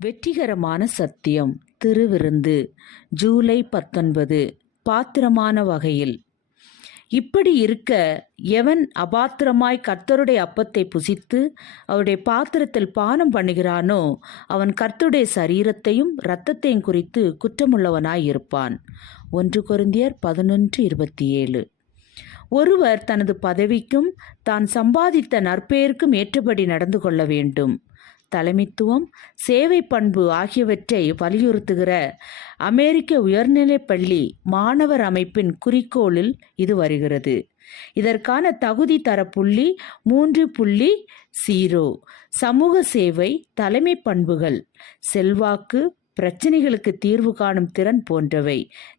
வெற்றிகரமான சத்தியம். திருவிருந்து. ஜூலை பத்தொன்பது. பாத்திரமான வகையில். இப்படி இருக்க எவன் அபாத்திரமாய் கர்த்தருடைய அப்பத்தை புசித்து அவருடைய பாத்திரத்தில் பானம் பண்ணுகிறானோ அவன் கர்த்தருடைய சரீரத்தையும் இரத்தத்தையும் குறித்து குற்றமுள்ளவனாய் இருப்பான். ஒன்று குருந்தியர் பதினொன்று இருபத்தி ஏழு ஒருவர் தனது பதவிக்கும் தான் சம்பாதித்த நற்பெயருக்கும் ஏற்றபடி நடந்து கொள்ள வேண்டும். தலைமைத்துவம் சேவை பண்பு ஆகியவற்றை வலியுறுத்துகிற அமெரிக்க உயர்நிலைப் பள்ளி மாணவர் அமைப்பின் குறிக்கோளில் இது வருகிறது. இதற்கான தகுதி தர புள்ளி மூன்று புள்ளி ஜீரோ சமூக சேவை தலைமை பண்புகள் செல்வாக்கு பிரச்சனைகளுக்கு தீர்வு காணும் திறன் போன்றவை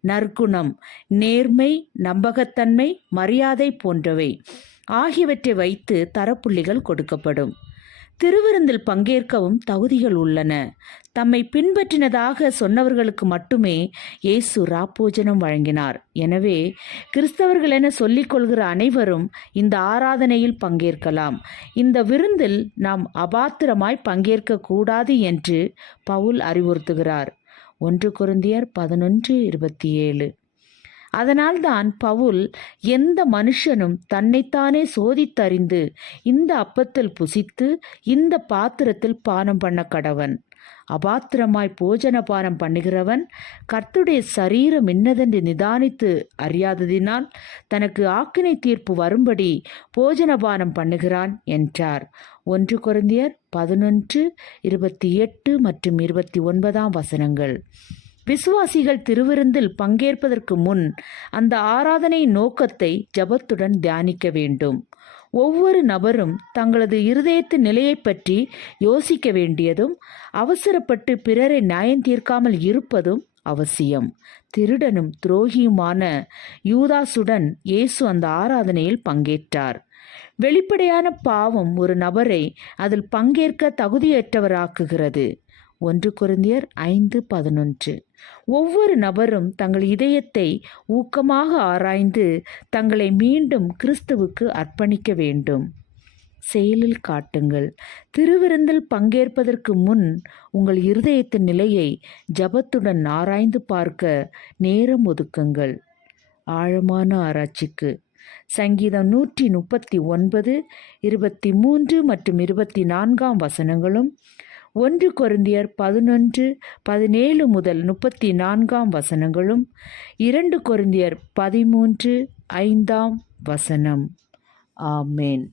நற்குணம் நேர்மை நம்பகத்தன்மை மரியாதை போன்றவை ஆகியவற்றை வைத்து தரப்புள்ளிகள் கொடுக்கப்படும். திருவிருந்தில் பங்கேற்கவும் தகுதிகள் உள்ளன. தம்மை பின்பற்றினதாக சொன்னவர்களுக்கு மட்டுமே இயேசு ராப்போஜனம் வழங்கினார். எனவே கிறிஸ்தவர்கள் என சொல்லிக் கொள்கிற அனைவரும் இந்த ஆராதனையில் பங்கேற்கலாம். இந்த விருந்தில் நாம் அபாத்திரமாய் பங்கேற்க கூடாது என்று பவுல் அறிவுறுத்துகிறார். ஒன்று குருந்தியர் பதினொன்று இருபத்தி ஏழு. அதனால்தான் பவுல் எந்த மனுஷனும் தன்னைத்தானே சோதித்தறிந்து இந்த அப்பத்தில் புசித்து இந்த பாத்திரத்தில் பானம் பண்ண கடவன். அபாத்திரமாய் போஜன பானம் பண்ணுகிறவன் கர்த்துடைய சரீரம் இன்னதென்று நிதானித்து அறியாததினால் தனக்கு ஆக்கினை தீர்ப்பு வரும்படி போஜன பானம் பண்ணுகிறான் என்றார். ஒன்று குருந்தியர் பதினொன்று இருபத்தி எட்டு மற்றும் இருபத்தி ஒன்பதாம் வசனங்கள். விசுவாசிகள் திருவிருந்தில் பங்கேற்பதற்கு முன் அந்த ஆராதனை நோக்கத்தை ஜபத்துடன் தியானிக்க வேண்டும். ஒவ்வொரு நபரும் தங்களது இருதயத்து நிலையை பற்றி யோசிக்க வேண்டியதும் அவசரப்பட்டு பிறரை நியாயம் தீர்க்காமல் இருப்பதும் அவசியம். திருடனும் துரோகியுமான யூதாசுடன் இயேசு அந்த ஆராதனையில் பங்கேற்றார். வெளிப்படையான பாவம் ஒரு நபரை அதில் பங்கேற்க தகுதியற்றவராக்குகிறது. ஒன்று குருந்தியர் ஐந்து பதினொன்று. ஒவ்வொரு நபரும் தங்கள் இதயத்தை ஊக்கமாக ஆராய்ந்து தங்களை மீண்டும் கிறிஸ்துவுக்கு அர்ப்பணிக்க வேண்டும். செயலில் காட்டுங்கள். திருவிருந்தில் பங்கேற்பதற்கு முன் உங்கள் இருதயத்தின் நிலையை ஜபத்துடன் ஆராய்ந்து பார்க்க நேரம் ஒதுக்குங்கள். ஆழமான ஆராய்ச்சிக்கு. சங்கீதம் நூற்றி முப்பத்தி ஒன்பது இருபத்தி மூன்று மற்றும் இருபத்தி நான்காம் வசனங்களும் ஒன்று கொருந்தியர் பதினொன்று பதினேழு முதல் முப்பத்தி நான்காம் வசனங்களும் இரண்டு கொருந்தியர் பதிமூன்று ஐந்தாம் வசனம். ஆமேன்.